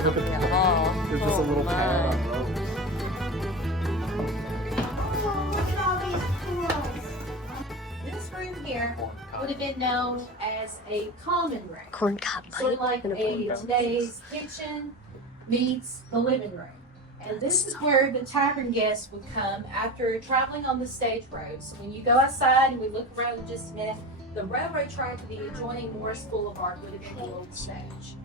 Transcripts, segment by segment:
coming at all. There's just a little pad on rope. This room here would have been known as a common room. Corn cob Sort of pipe. like today's kitchen meets the living room. And this is where the tavern guests would come after traveling on the stage road. So when you go outside and we look around in just a minute, the railroad track to the adjoining Morris Boulevard would have been the old stage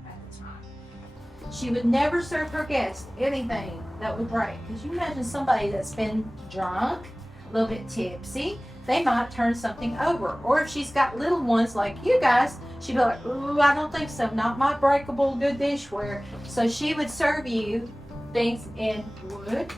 at the time. She would never serve her guests anything that would break. Because you imagine somebody that's been drunk, a little bit tipsy, they might turn something over. Or if she's got little ones like you guys, she'd be like, ooh, I don't think so, not my breakable good dishware. So she would serve you things in wood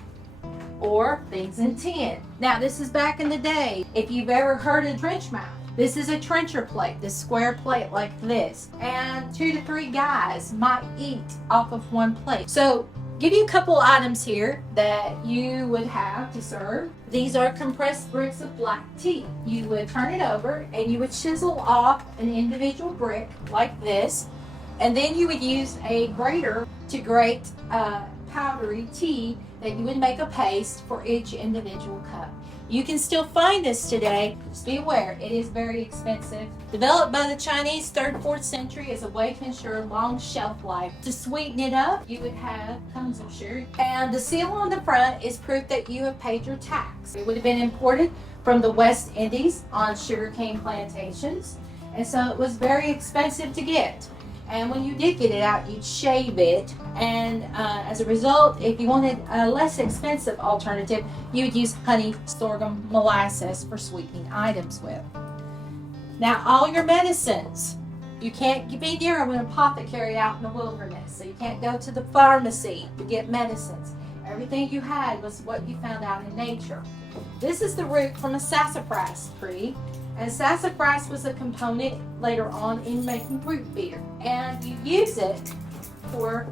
or things in tin. Now this is back in the day. If you've ever heard of trench mouth, this is a trencher plate, this square plate like this. And 2 to 3 guys might eat off of one plate. So give you a couple items here that you would have to serve. These are compressed bricks of black tea. You would turn it over and you would chisel off an individual brick like this. And then you would use a grater to grate powdery tea that you would make a paste for each individual cup. You can still find this today. Just be aware, it is very expensive. Developed by the Chinese 3rd, 4th century as a way to ensure long shelf life. To sweeten it up, you would have Kunzel sugar. And the seal on the front is proof that you have paid your tax. It would have been imported from the West Indies on sugarcane plantations. And so it was very expensive to get. And when you did get it out, you'd shave it. And as a result, if you wanted a less expensive alternative, you would use honey sorghum molasses for sweetening items with. Now, all your medicines, you can't be near an apothecary out in the wilderness. So you can't go to the pharmacy to get medicines. Everything you had was what you found out in nature. This is the root from a sassafras tree. And sassafras was a component later on in making root beer. And you use it for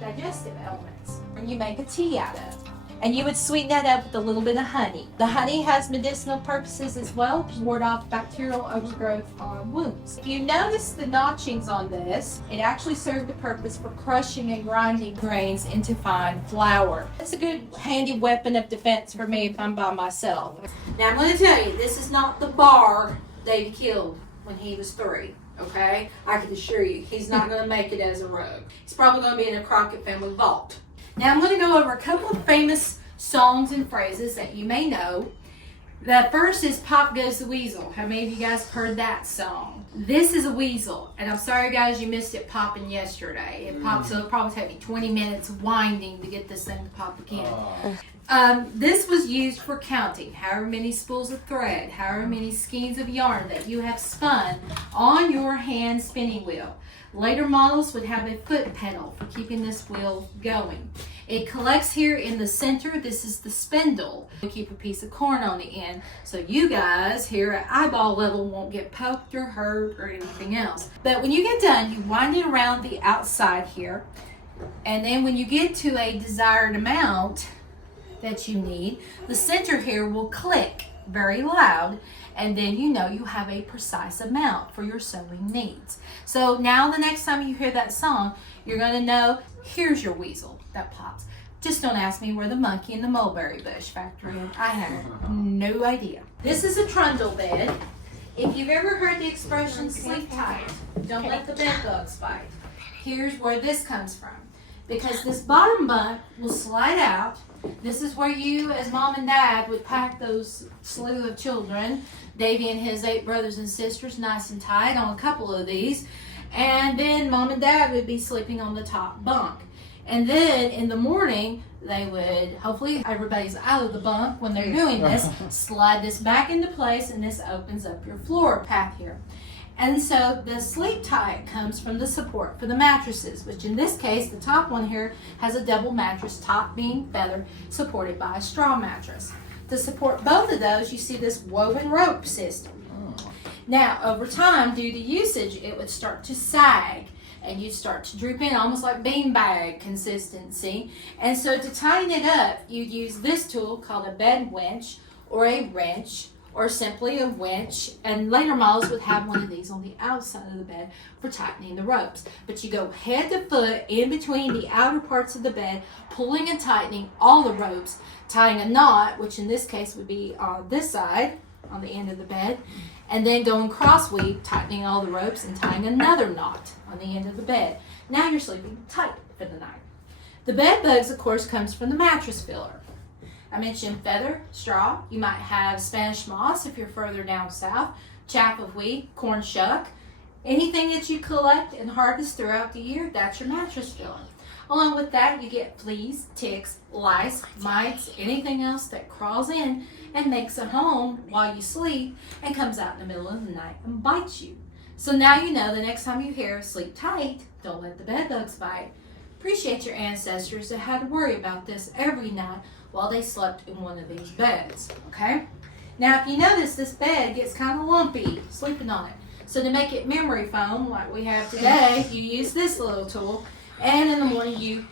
digestive elements. And you make a tea out of. And you would sweeten that up with a little bit of honey. The honey has medicinal purposes as well to ward off bacterial overgrowth on wounds. If you notice the notchings on this, it actually served the purpose for crushing and grinding grains into fine flour. It's a good handy weapon of defense for me if I'm by myself. Now I'm going to tell you, this is not the bar Davey killed when he was 3. Okay? I can assure you, he's not going to make it as a rogue. He's probably going to be in a Crocket family vault. Now I'm going to go over a couple of famous songs and phrases that you may know. The first is Pop Goes the Weasel. How many of you guys heard that song? This is a weasel. And I'm sorry guys you missed it popping yesterday. It popped, so it'll probably take me 20 minutes winding to get this thing to pop again. This was used for counting however many spools of thread, however many skeins of yarn that you have spun on your hand spinning wheel. Later models would have a foot pedal for keeping this wheel going. It collects here in the center. This is the spindle. We keep a piece of corn on the end so you guys here at eyeball level won't get poked or hurt or anything else. But when you get done, you wind it around the outside here. And then when you get to a desired amount that you need, the center here will click very loud, and then you know you have a precise amount for your sewing needs. So now the next time you hear that song, you're going to know, here's your weasel that pops. Just don't ask me where the monkey and the mulberry bush factor in. I have no idea. This is a trundle bed. If you've ever heard the expression sleep tight, don't let the bed bugs bite, here's where this comes from. Because this bottom bunk will slide out. This is where you, as mom and dad, would pack those slew of children, Davey and his 8 brothers and sisters, nice and tight on a couple of these. And then mom and dad would be sleeping on the top bunk. And then in the morning, they would, hopefully everybody's out of the bunk when they're doing this, slide this back into place, and this opens up your floor path here. And so the sleep tight comes from the support for the mattresses, which in this case, the top one here has a double mattress, top being feather, supported by a straw mattress. To support both of those, you see this woven rope system. Now, over time, due to usage, it would start to sag, and you'd start to droop in, almost like beanbag consistency. And so to tighten it up, you'd use this tool called a bed winch, or a wrench, or simply a winch, and later models would have one of these on the outside of the bed for tightening the ropes. But you go head to foot in between the outer parts of the bed, pulling and tightening all the ropes, tying a knot, which in this case would be on this side, on the end of the bed, and then going cross weave, tightening all the ropes and tying another knot on the end of the bed. Now you're sleeping tight for the night. The bed bugs, of course, comes from the mattress filler. I mentioned feather, straw. You might have Spanish moss if you're further down south, chaff of wheat, corn shuck. Anything that you collect and harvest throughout the year, that's your mattress filler. Along with that, you get fleas, ticks, lice, mites, anything else that crawls in and makes a home while you sleep and comes out in the middle of the night and bites you. So now you know the next time you hear sleep tight, don't let the bed bugs bite. Appreciate your ancestors that had to worry about this every night while they slept in one of these beds, okay? Now, if you notice, this bed gets kind of lumpy sleeping on it. So to make it memory foam like we have today, you use this little tool, and in the morning you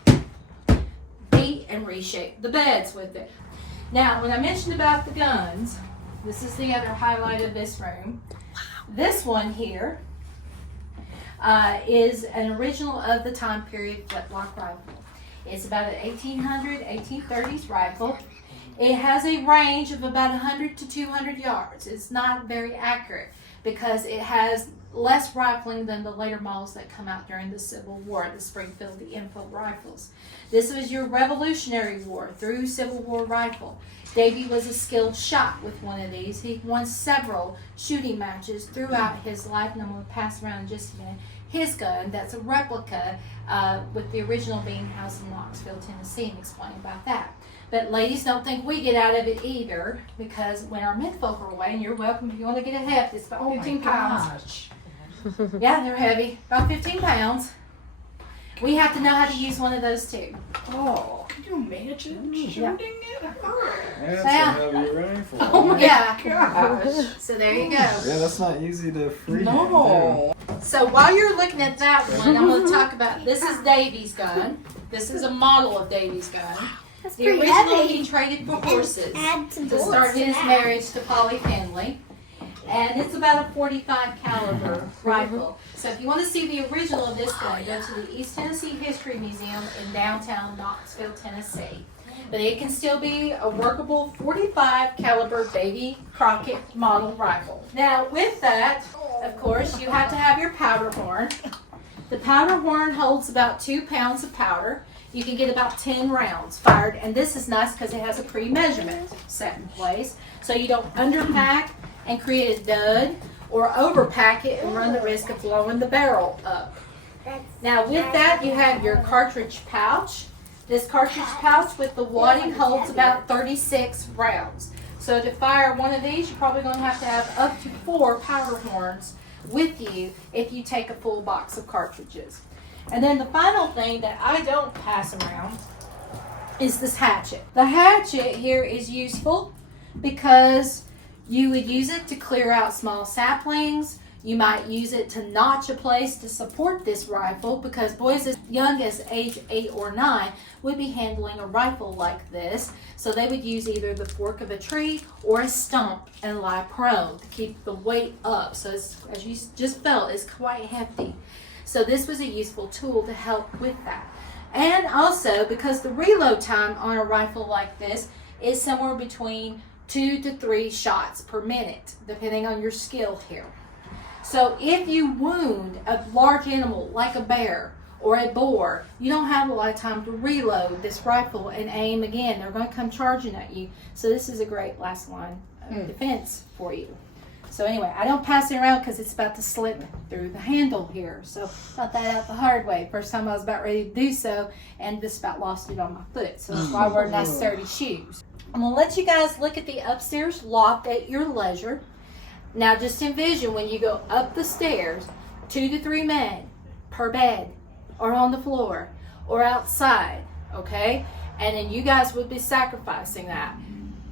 beat and reshape the beds with it. Now, when I mentioned about the guns, this is the other highlight of this room. This one here is an original of the time period flintlock rifle. It's about an 1800, 1830s rifle. It has a range of about 100 to 200 yards. It's not very accurate because it has less rifling than the later models that come out during the Civil War, the Springfield, the Enfield rifles. This was your Revolutionary War through Civil War rifle. Davey was a skilled shot with one of these. He won several shooting matches throughout his life, and I'm going to pass around in just a minute his gun. That's a replica with the original being housed in Knoxville, Tennessee, and explain about that. But ladies, don't think we get out of it either, because when our men folk are away, and you're welcome if you want to get a heft, it's about 15 pounds. Yeah, they're heavy, about 15 pounds. We have to know how to use one of those too. Oh, can you imagine shooting it? That's a heavy rifle. Oh my gosh. So there you go. Yeah, that's not easy to free. No. So while you're looking at that one, I'm going to talk about, this is Davey's gun. This is a model of Davey's gun. That's The pretty original heavy. he traded for horses Add some to bullets start to his that. marriage to Polly Finley. And it's about a 45 caliber rifle. So if you want to see the original of this gun, go to the East Tennessee History Museum in downtown Knoxville, Tennessee. But it can still be a workable 45 caliber Davey Crocket model rifle. Now with that, of course, you have to have your powder horn. The powder horn holds about 2 pounds of powder. You can get about 10 rounds fired, and this is nice because it has a pre-measurement set in place. So you don't underpack and create a dud or overpack it and run the risk of blowing the barrel up. Now with that, you have your cartridge pouch. This cartridge pouch with the wadding holds about 36 rounds. So to fire one of these, you're probably going to have up to 4 powder horns with you if you take a full box of cartridges. And then the final thing that I don't pass around is this hatchet. The hatchet here is useful because you would use it to clear out small saplings. You might use it to notch a place to support this rifle, because boys as young as age 8 or 9 would be handling a rifle like this. So they would use either the fork of a tree or a stump and lie prone to keep the weight up. So it's, as you just felt, it's quite hefty. So this was a useful tool to help with that. And also because the reload time on a rifle like this is somewhere between 2 to 3 shots per minute, depending on your skill here. So if you wound a large animal like a bear or a boar, you don't have a lot of time to reload this rifle and aim again. They're going to come charging at you. So this is a great last line of defense for you. So anyway, I don't pass it around because it's about to slip through the handle here. So got that out the hard way. First time I was about ready to do so, and just about lost it on my foot. So that's why I wear nice sturdy shoes. I'm going to let you guys look at the upstairs loft at your leisure. Now just envision when you go up the stairs, 2 to 3 men per bed, or on the floor, or outside, okay? And then you guys would be sacrificing that.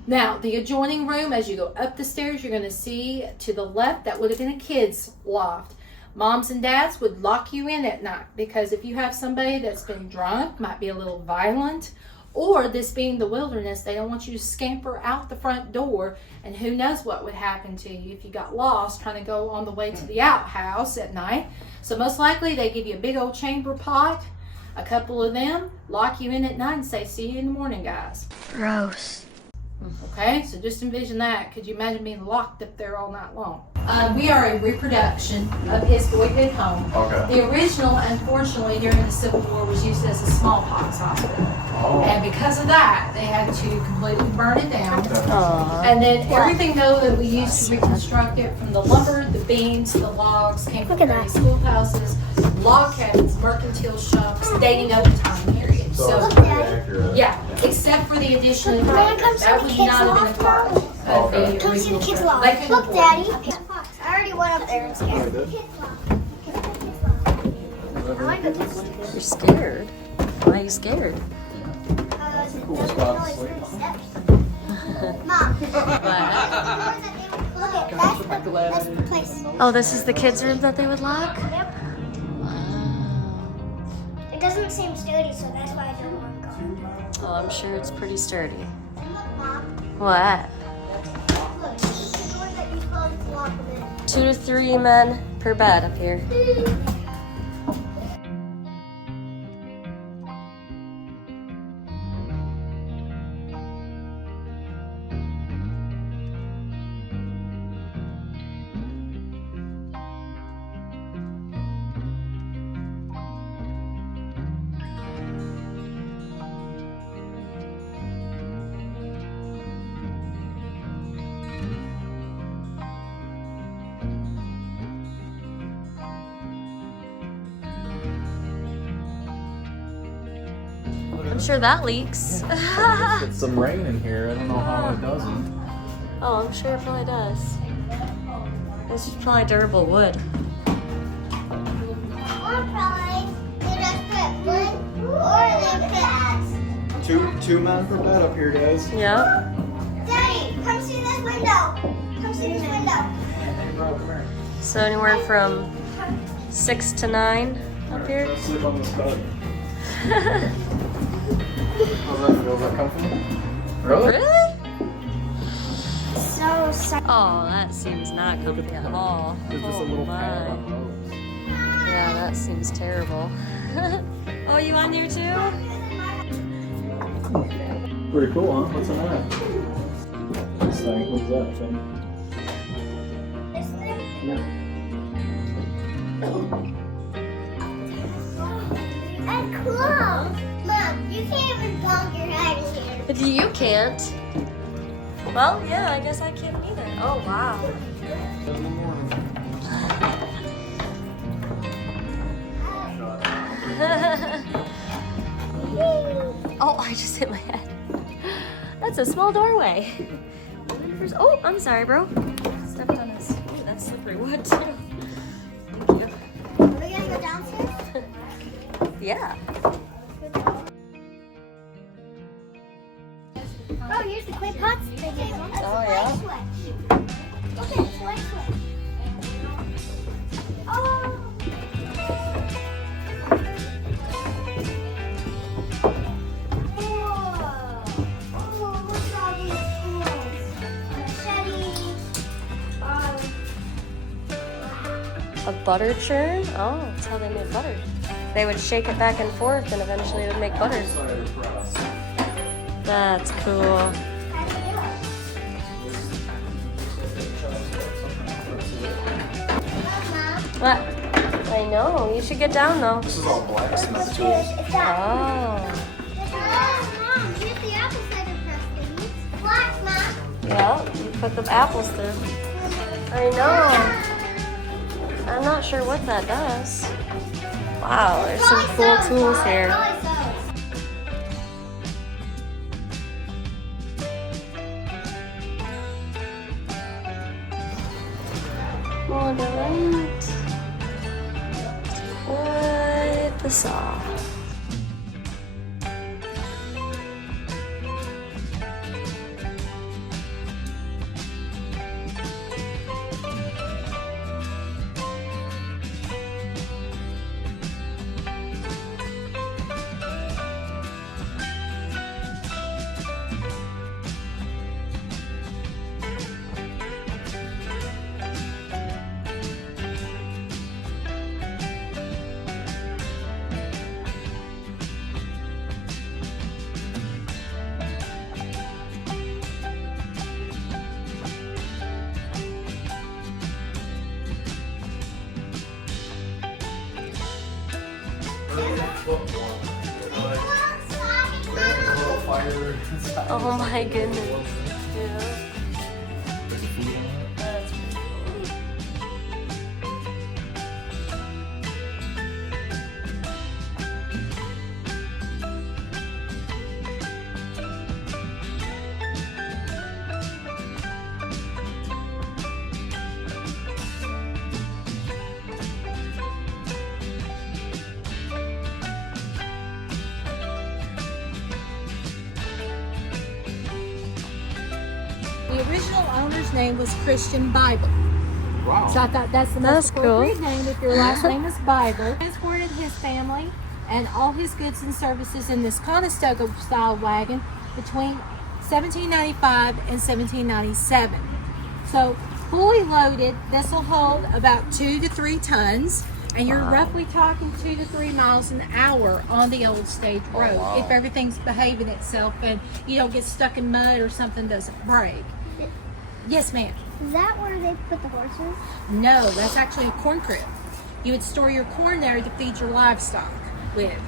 Now, the adjoining room, as you go up the stairs, you're going to see to the left, that would have been a kid's loft. Moms and dads would lock you in at night, because if you have somebody that's been drunk, might be a little violent, Or this being the wilderness, they don't want you to scamper out the front door, and who knows what would happen to you if you got lost trying to go on the way to the outhouse at night. So most likely they give you a big old chamber pot, a couple of them, lock you in at night and say, see you in the morning, guys. Gross. Okay, so just envision that. Could you imagine being locked up there all night long? We are a reproduction of his boyhood home. Okay. The original, unfortunately, during the Civil War was used as a smallpox hospital. Oh. And because of that, they had to completely burn it down. Aww. And then everything, though, that we used to reconstruct it, from the lumber, the beams, the logs, came from Look at various that. schoolhouses, log cabins, mercantile shops, dating up the time period. So So, it's pretty accurate. yeah, except for the addition of the Mom, bed. come see That the would kids' not have been a part of Okay. the Come see the original kids' building. log. They couldn't Look, afford Daddy. it. I already went up there and scared You the did? kids' log. I want to go to the You're scared? Why are you scared? Cool spot to sleep. Mom. What? Look at that's the place. Oh, this is the kids' room that they would lock? Yep. It doesn't seem sturdy, so that's why I don't want to go. Oh, I'm sure it's pretty sturdy. And look, Mom. What? Look, this is the door that you closed to lock them in. 2 to 3 men per bed up here. I'm sure that leaks. Get some rain in here. I don't know how it doesn't. Oh, I'm sure it probably does. This is probably durable wood. Or probably they just put wood, or they put Two men per bed up here, guys. Yep. Daddy, come see this window. Come see this window. Hey, bro, come here. So anywhere from 6 to 9 up here. Let's sleep on this bed. Feels that comfortable? Really? Really? So sad. Oh, that seems not Look at comfy the at all. There's just a Oh little pad my. on those. Yeah, that seems terrible. Oh, you on there too? Pretty cool, huh? What's in that? This thing. What's that thing? This thing? Yeah. And cool. Mom, you can't even poke your head in here. But you can't. Well, yeah, I guess I can't either. Oh, wow. In the morning. Oh, I just hit my head. That's a small doorway. Oh, I'm sorry, bro. Stepped on this. Ooh, that's slippery wood, too. Thank you. Are we gonna go downstairs? Yeah. Oh, here's the clay pots they gave us. Oh, yeah. Look at it, light switch. Oh. Oh, look at all these tools. Machete. A butter churn? Oh, that's how they made butter. They would shake it back and forth and eventually it would make butter. Cider press. That's cool. What? I know. You should get down though. This is all blacksmith tools. It's that. Oh. Mom, here's the apple cider press thing. Black, Mom. Yeah, you put the apples through. I know. I'm not sure what that does. Wow, there's some cool tools here. All right. With the saw. inside. Oh my goodness. Yeah. Put your feet on it. That's pretty cool. The original owner's name was Christian Bible. Wow. So I thought that's the That's most appropriate cool. name if your last name is Bible. Transported his family and all his goods and services in this Conestoga style wagon between 1795 and 1797. So fully loaded, this will hold about 2 to 3 tons. And you're roughly talking 2 to 3 miles an hour on the old stage road wow. if everything's behaving itself and you don't get stuck in mud or something doesn't break. Yes, ma'am. Is that where they put the horses? No, that's actually a corn crib. You would store your corn there to feed your livestock with.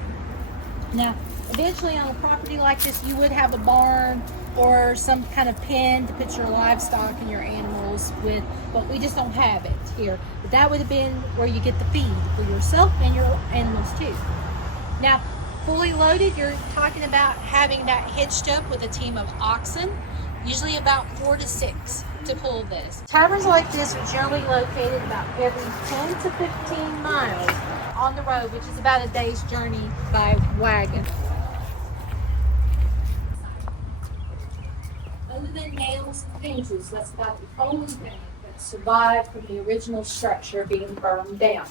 Now, eventually on a property like this, you would have a barn or some kind of pen to put your livestock and your animals with, but we just don't have it here. But that would have been where you get the feed for yourself and your animals too. Now, fully loaded, you're talking about having that hitched up with a team of oxen, usually about 4 to 6 to pull this. Taverns like this are generally located about every 10 to 15 miles on the road, which is about a day's journey by wagon. Other than nails and hinges, that's about the only thing that survived from the original structure being burned down.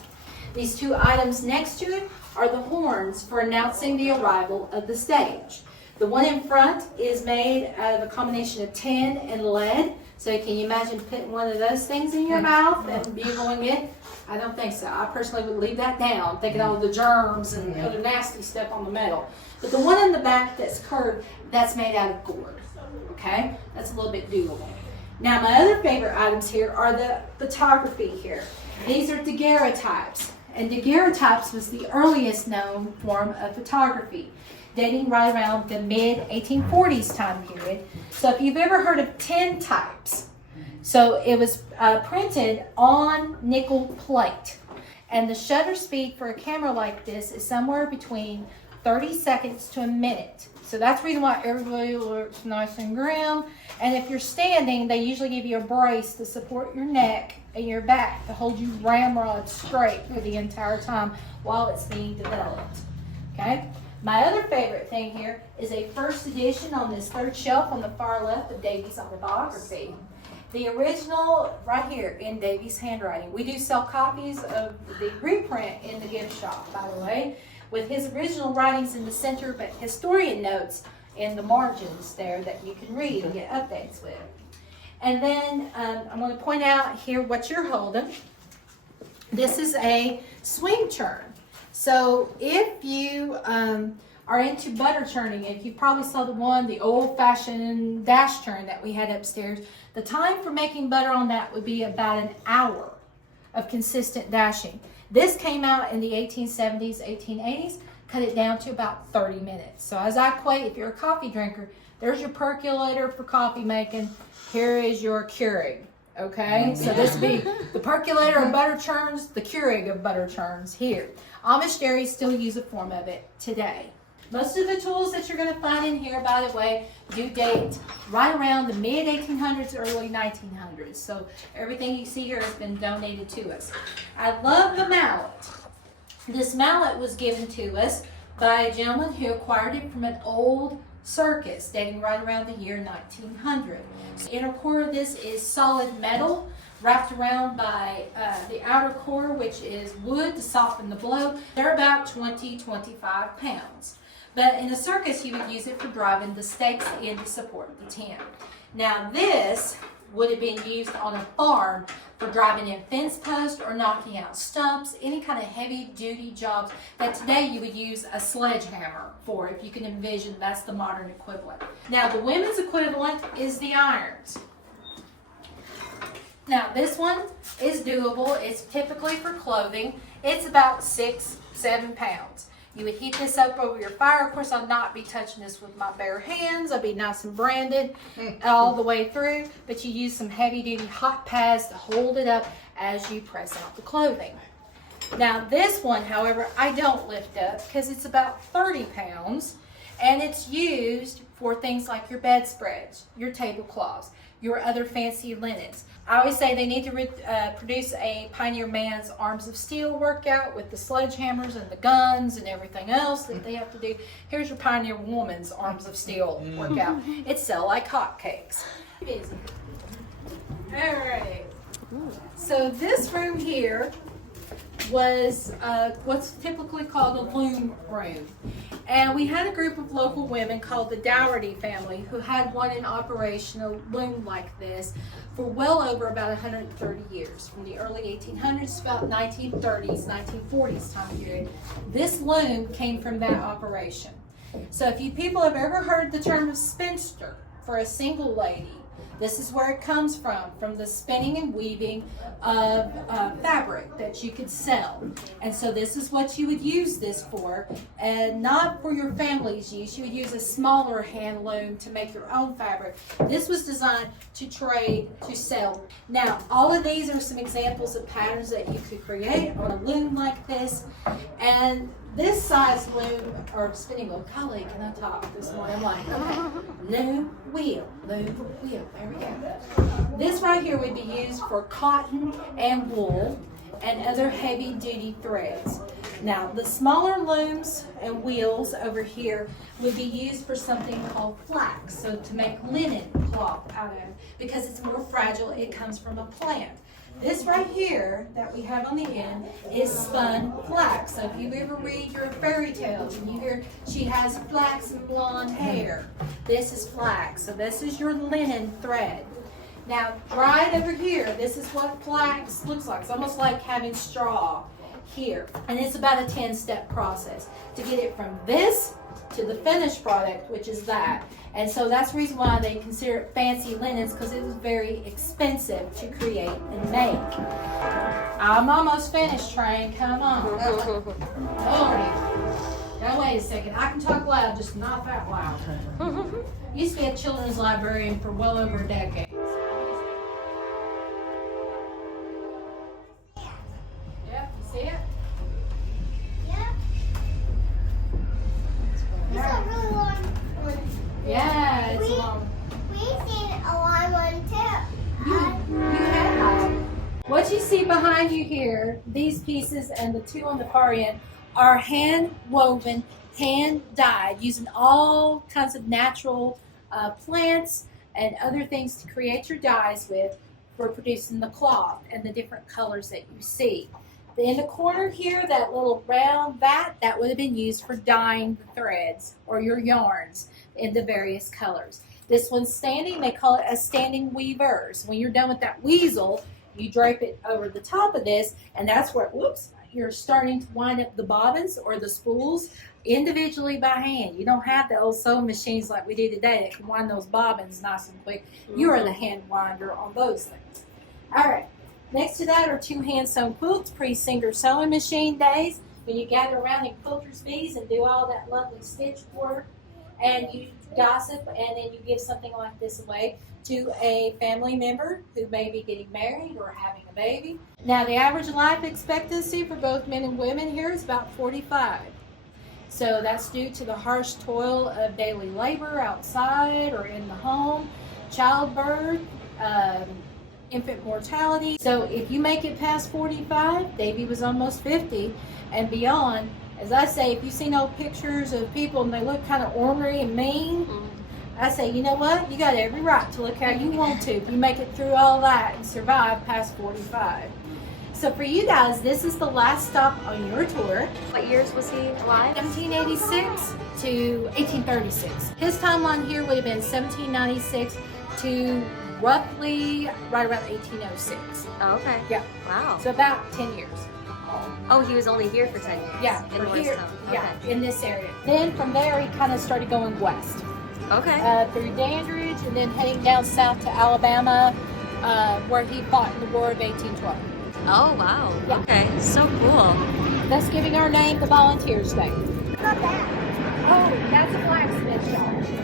These two items next to it are the horns for announcing the arrival of the stage. The one in front is made out of a combination of tin and lead. So can you imagine putting one of those things in your mouth and bugling it? I don't think so. I personally would leave that down, thinking all the germs and other nasty stuff on the metal. But the one in the back that's curved, that's made out of gourd. Okay? That's a little bit doable. Now my other favorite items here are the photography here. These are daguerreotypes. And daguerreotypes was the earliest known form of photography, dating right around the mid-1840s time period. So if you've ever heard of tintypes, so it was printed on nickel plate. And the shutter speed for a camera like this is somewhere between 30 seconds to a minute. So that's the reason why everybody looks nice and grim. And if you're standing, they usually give you a brace to support your neck and your back to hold you ramrod straight for the entire time while it's being developed. Okay? My other favorite thing here is a first edition on this third shelf on the far left of Davey's autobiography. The original right here in Davey's handwriting. We do sell copies of the reprint in the gift shop, by the way, with his original writings in the center, but historian notes in the margins there that you can read and get updates with. And then I'm going to point out here what you're holding. This is a swing churn. So if you are into butter churning, if you probably saw the old-fashioned dash churn that we had upstairs, the time for making butter on that would be about an hour of consistent dashing. This came out in the 1870s, 1880s, cut it down to about 30 minutes. So as I equate, if you're a coffee drinker, there's your percolator for coffee making. Here is your Keurig, okay? So this would be the percolator of butter churns, the Keurig of butter churns here. Amish dairies still use a form of it today. Most of the tools that you're going to find in here, by the way, do date right around the mid-1800s, early 1900s. So everything you see here has been donated to us. I love the mallet. This mallet was given to us by a gentleman who acquired it from an old circus dating right around the year 1900. The inner core of this is solid metal, wrapped around by the outer core, which is wood to soften the blow. They're about 20-25 pounds. But in a circus, you would use it for driving the stakes in to support the tent. Now this would have been used on a farm for driving in fence posts or knocking out stumps, any kind of heavy duty jobs that today you would use a sledgehammer for, if you can envision that's the modern equivalent. Now the women's equivalent is the irons. Now this one is doable. It's typically for clothing. It's about 6-7 pounds. You would heat this up over your fire. Of course, I'll not be touching this with my bare hands. I'll be nice and branded all the way through. But you use some heavy-duty hot pads to hold it up as you press out the clothing. Now this one, however, I don't lift up because it's about 30 pounds. And it's used for things like your bedspreads, your tablecloths, your other fancy linens. I always say they need to produce a Pioneer Man's Arms of Steel workout with the sledgehammers and the guns and everything else that they have to do. Here's your Pioneer Woman's Arms of Steel workout. It's sell like hotcakes. Busy. All right. So this room here was what's typically called a loom room. And we had a group of local women called the Dougherty family who had one in operation, a loom like this, for well over about 130 years, from the early 1800s to about 1930s, 1940s time period. This loom came from that operation. So if you people have ever heard the term of spinster for a single lady, this is where it comes from the spinning and weaving of fabric that you could sell. And so this is what you would use this for, and not for your family's use. You would use a smaller hand loom to make your own fabric. This was designed to trade, to sell. Now, all of these are some examples of patterns that you could create on a loom like this. And this size loom, or spinning wheel, golly, can I talk this morning? I'm like, okay, loom wheel, there we go. This right here would be used for cotton and wool and other heavy duty threads. Now, the smaller looms and wheels over here would be used for something called flax, so to make linen cloth out of it, because it's more fragile, it comes from a plant. This right here that we have on the end is spun flax. So if you ever read your fairy tales and you hear she has flax and blonde hair, this is flax. So this is your linen thread. Now, right over here, this is what flax looks like. It's almost like having straw here. And it's about a 10-step process to get it from this to the finished product, which is that. And so that's the reason why they consider it fancy linens, because it was very expensive to create and make. I'm almost finished, Train. Come on. Oh, now wait a second. I can talk loud, just not that loud. Used to be a children's librarian for well over a decade. Yep, you see it? It's a really long one. Yeah, it's a long. We've seen a long one too. You have. What you see behind you here, these pieces and the two on the far end, are hand woven, hand dyed, using all kinds of natural plants and other things to create your dyes with for producing the cloth and the different colors that you see. In the corner here, that little round vat, that would have been used for dyeing the threads or your yarns in the various colors. This one's standing, they call it a standing weaver. So when you're done with that weasel, you drape it over the top of this, and that's where, whoops, you're starting to wind up the bobbins or the spools individually by hand. You don't have the old sewing machines like we do today that can wind those bobbins nice and quick. You are the hand winder on those things. All right. Next to that are two hand-sewn quilts, pre-Singer sewing machine days, when you gather around in quilters' bees and do all that lovely stitch work, and you gossip, and then you give something like this away to a family member who may be getting married or having a baby. Now, the average life expectancy for both men and women here is about 45. So that's due to the harsh toil of daily labor outside or in the home, childbirth, infant mortality. So if you make it past 45, Davey was almost 50 and beyond. As I say, if you've seen old pictures of people and they look kind of ornery and mean, I say, you know what? You got every right to look how you want to if you make it through all that and survive past 45. So for you guys, this is the last stop on your tour. What years was he alive? 1786 to 1836. His timeline here would have been 1796 to roughly right around 1806. Oh, okay. Yeah. Wow. So about 10 years. Oh, he was only here for 10 years. Yeah, in for here, Morristown. yeah, in this area. Then from there, he kind of started going west. Okay. Through Dandridge and then heading down south to Alabama, where he fought in the War of 1812. Oh, wow. Yeah. Okay. So cool. Thus giving our name the Volunteers Day. Not that. Oh, that's a blacksmith shop.